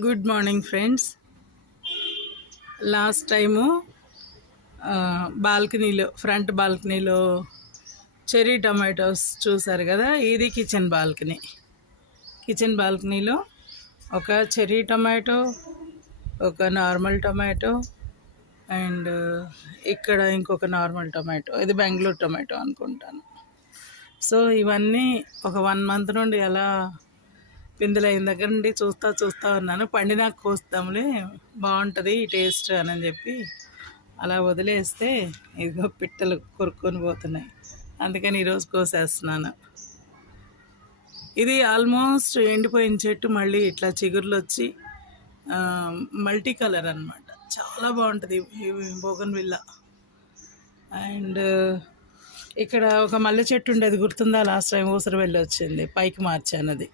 Good morning friends. Last time బాల్కనీలో front బాల్కనీలో cherry tomatoes చూసారు కదా. ఇది కిచెన్ బాల్కనీలో ఒక చెర్రీ టమాటో, ఒక నార్మల్ టమాటో అండ్ ఇక్కడ ఇంకొక నార్మల్ టమాటో. ఇది బెంగళూరు టమాటో అనుకుంటాను. సో ఇవన్నీ ఒక 1 మంత్ నుండి అలా పిందులు అయిన దగ్గర నుండి చూస్తూ ఉన్నాను. పండినాక కోస్తాంలే, బాగుంటుంది టేస్ట్ అని చెప్పి అలా వదిలేస్తే ఇదిగో పిట్టలు కొరుక్కొని పోతున్నాయి. అందుకని ఈరోజు కోసేస్తున్నాను. ఇది ఆల్మోస్ట్ ఎండిపోయిన చెట్టు మళ్ళీ ఇట్లా చిగుర్లు వచ్చి మల్టీ కలర్ అనమాట. చాలా బాగుంటుంది బోగన్విల్లా. అండ్ ఇక్కడ ఒక మల్లె చెట్టు ఉండేది గుర్తుందా? లాస్ట్ టైం ఊసర వెళ్ళి వచ్చింది, పైకి మార్చాను అది.